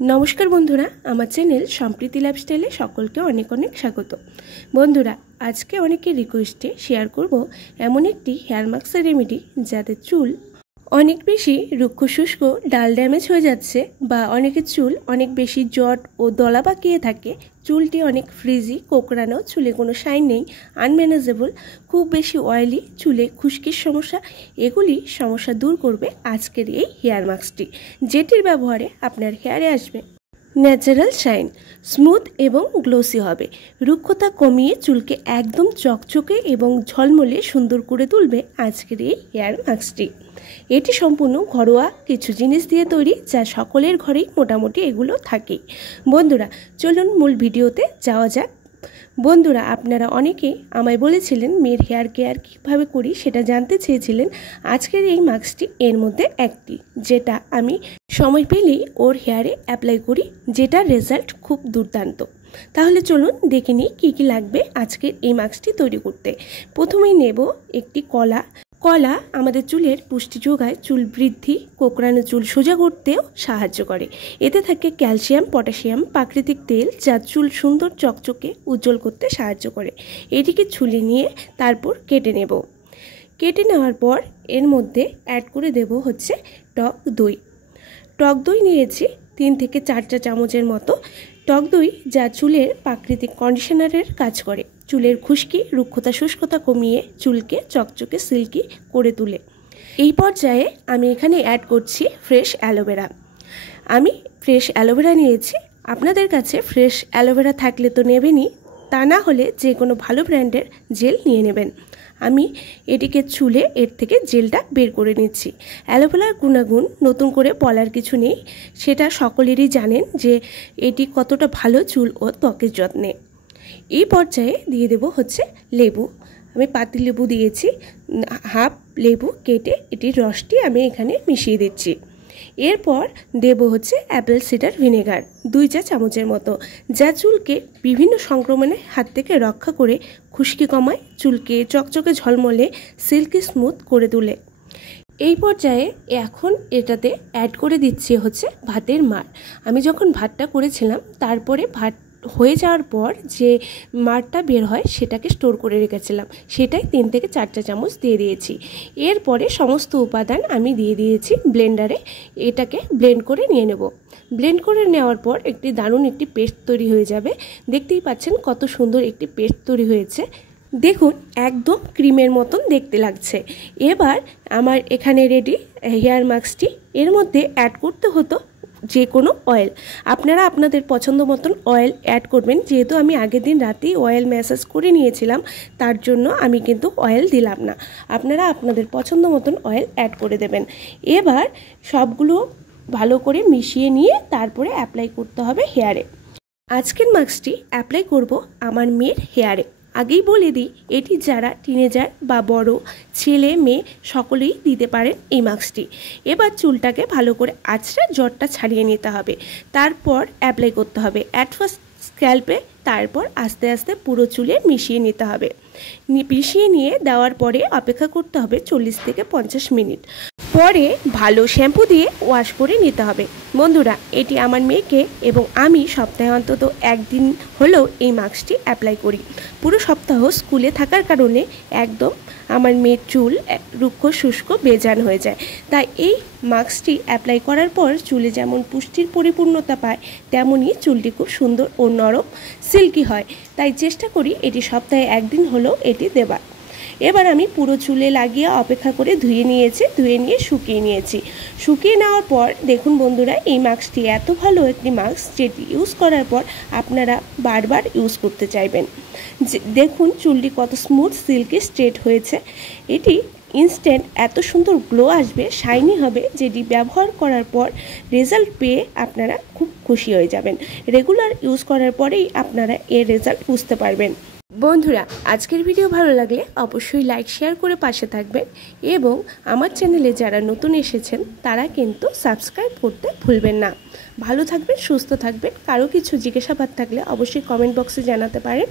नमस्कार बंधुरा आमार चैनल सम्प्रीति लाइफस्टाइले सकलके अनेक अनेक स्वागत। बंधुरा आज के अनेके रिक्वेस्टे शेयर करब एमन एकटी हेयर मास्केर रेमेडी जाते चुल अनेक बेशी रुक्ष शुष्क डाल डैमेज हो जाच्छे बा अनेकेर चुल अनेक बेशी जट और दला पाकिये थाके, चुलटी अनेक फ्रिजी कोकड़ानो, चुले कोनो शाइन नेই, आनम्यानेजेबल, खूब बेशी अयेली, चुले खुशकिर समस्या, एगुली समस्या दूर करबे आजकेर এই हेयर मास्कटी, जेटिर व्यवहारे आपनार हेयारे आसबे ন্যাচারাল শাইন, স্মুথ এবং গ্লোসি হবে। রুক্ষতা কমিয়ে চুলকে একদম চকচকে এবং ঝলমলে সুন্দর করে তুলবে আজকের এই হেয়ার মাস্কটি। এটি সম্পূর্ণ ঘরোয়া কিছু জিনিস দিয়ে তৈরি, যা সকলের ঘরেই মোটামুটি এগুলো থাকেই। বন্ধুরা চলুন মূল ভিডিওতে যাওয়া যাক। বন্ধুরা আপনারা অনেকেই আমায় বলেছিলেন মেয়ের হেয়ার কেয়ার কীভাবে করি সেটা জানতে চেয়েছিলেন। আজকের এই মাস্কটি এর মধ্যে একটি, যেটা আমি সময় পেলেই ওর হেয়ারে অ্যাপ্লাই করি, যেটার রেজাল্ট খুব দুর্দান্ত। তাহলে চলুন দেখে নিই কী কী লাগবে আজকের এই মাস্কটি তৈরি করতে। প্রথমেই নেব একটি কলা। কলা আমাদের চুলের পুষ্টি যোগায়, চুল বৃদ্ধি, কোঁকড়ানো চুল সোজা করতেও সাহায্য করে। এতে থাকে ক্যালসিয়াম, পটাশিয়াম, প্রাকৃতিক তেল, যা চুল সুন্দর চকচকে উজ্জ্বল করতে সাহায্য করে। এটিকে ছুলে নিয়ে তারপর কেটে নেব। কেটে নেওয়ার পর এর মধ্যে অ্যাড করে দেব হচ্ছে টক দই। টক দই নিয়েছি 3 থেকে 4 চা চামচের মতো। টক দই যা চুলের প্রাকৃতিক কন্ডিশনারের কাজ করে, চুলের খুশকি, রুক্ষতা, শুষ্কতা কমিয়ে চুলকে চকচকে সিল্কি করে তোলে। এই পর্যায়ে আমি এখানে অ্যাড করছি ফ্রেশ অ্যালোভেরা। আমি ফ্রেশ অ্যালোভেরা নিয়েছি। আপনাদের কাছে ফ্রেশ অ্যালোভেরা থাকলে তো নেবেনই, তা না হলে যে কোনো ভালো ব্র্যান্ডের জেল নিয়ে নেবেন। আমি এটিকে ছুলে এর থেকে জেলটা বের করে নিচ্ছি। অ্যালোভেরার গুণাগুণ নতুন করে বলার কিছু নেই, সেটা সকলেরই জানেন যে এটি কতটা ভালো চুল ও ত্বকের যত্নে। এই পর্যায়ে দিয়ে দেব হচ্ছে লেবু। আমি পাতি লেবু দিয়েছি, হাফ লেবু কেটে এটির রসটি আমি এখানে মিশিয়ে দিচ্ছি। এরপর দেব হচ্ছে অ্যাপেল সিডার ভিনেগার 2 চা চামচের মতো, যা চুলকে বিভিন্ন সংক্রমণের হাত থেকে রক্ষা করে খুশকি কমায়, চুলকে চকচকে ঝলমলে সিল্কি স্মুথ করে তোলে। এই পর্যায়ে এখন এটাতে অ্যাড করে দিচ্ছি হচ্ছে ভাতের মাড়। আমি যখন ভাতটা করেছিলাম তারপরে ভাত হয়ে যাওয়ার পর যে মাড়টা বের হয় সেটাকে স্টোর করে রেখেছিলাম, সেটাই 3 থেকে 4 চা চামচ দিয়ে দিয়েছি। এরপরে সমস্ত উপাদান আমি দিয়ে দিয়েছি ব্লেন্ডারে। এটাকে ব্লেন্ড করে নিয়ে নেব। ব্লেন্ড করে নেওয়ার পর একটি দারুণ একটি পেস্ট তৈরি হয়ে যাবে। দেখতেই পাচ্ছেন কত সুন্দর একটি পেস্ট তৈরি হয়েছে। দেখুন একদম ক্রিমের মতন দেখতে লাগছে। এবার আমার এখানে রেডি হেয়ার মাস্কটি। এর মধ্যে অ্যাড করতে হতো যে কোনো অয়েল। আপনারা আপনাদের পছন্দ মতন অয়েল অ্যাড করবেন। যেহেতু আমি আগের দিন রাতেই অয়েল ম্যাসাজ করে নিয়েছিলাম, তার জন্য আমি কিন্তু অয়েল দিলাম না। আপনারা আপনাদের পছন্দ মতন অয়েল অ্যাড করে দেবেন। এবার সবগুলো ভালো করে মিশিয়ে নিয়ে তারপরে অ্যাপ্লাই করতে হবে হেয়ারে। আজকের মাস্কটি অ্যাপ্লাই করব আমার মেয়ের হেয়ারে। আগেই বলে দিই, এটি যারা টিনেজার বা বড় ছেলে মেয়ে সকলেই দিতে পারেন এই মাস্কটি। এবার চুলটাকে ভালো করে আঁচড়ে জটটা ছাড়িয়ে নিতে হবে, তারপর অ্যাপ্লাই করতে হবে অ্যাট ফার্স্ট স্ক্যাল্পে, তারপর আস্তে আস্তে পুরো চুলে মিশিয়ে নিতে হবে। মিশিয়ে নিয়ে দেওয়ার পরে অপেক্ষা করতে হবে 40 থেকে 50 মিনিট। পরে ভালো শ্যাম্পু দিয়ে ওয়াশ করে নিতে হবে। বন্ধুরা এটি আমার মেয়েকে এবং আমি সপ্তাহে অন্তত একদিন হলেও এই মাস্কটি অ্যাপ্লাই করি। পুরো সপ্তাহ স্কুলে থাকার কারণে একদম আমার মেয়ের চুল রুক্ষ শুষ্ক বেজান হয়ে যায়। তাই এই মাস্কটি অ্যাপ্লাই করার পর চুলে যেমন পুষ্টির পরিপূর্ণতা পায়, তেমনই চুলটি খুব সুন্দর ও নরম সিল্কি হয়। তাই চেষ্টা করি এটি সপ্তাহে একদিন হলেও এটি দেবার। এবার আমি পুরো চুলে লাগিয়ে অপেক্ষা করে ধুয়ে নিয়েছি। ধুয়ে নিয়ে শুকিয়ে নিয়েছি। শুকিয়ে নেওয়ার পর দেখুন বন্ধুরা, এই মাস্কটি এত ভালো একটি মাস্ক, যেটি ইউজ করার পর আপনারা বারবার ইউজ করতে চাইবেন। দেখুন চুলটি কত স্মুথ সিল্কি স্ট্রেট হয়েছে। এটি ইনস্ট্যান্ট এত সুন্দর গ্লো আসবে, শাইনি হবে, যেটি ব্যবহার করার পর রেজাল্ট পেয়ে আপনারা খুব খুশি হয়ে যাবেন। রেগুলার ইউজ করার পরেই আপনারা এর রেজাল্ট বুঝতে পারবেন। বন্ধুরা আজকের ভিডিও ভালো লাগলে অবশ্যই লাইক শেয়ার করে পাশে থাকবেন এবং আমার চ্যানেলে যারা নতুন এসেছেন তারা কিন্তু সাবস্ক্রাইব করতে ভুলবেন না। ভালো থাকবেন, সুস্থ থাকবেন। কারো কিছু জিজ্ঞাসাবাদ থাকলে অবশ্যই কমেন্ট বক্সে জানাতে পারেন।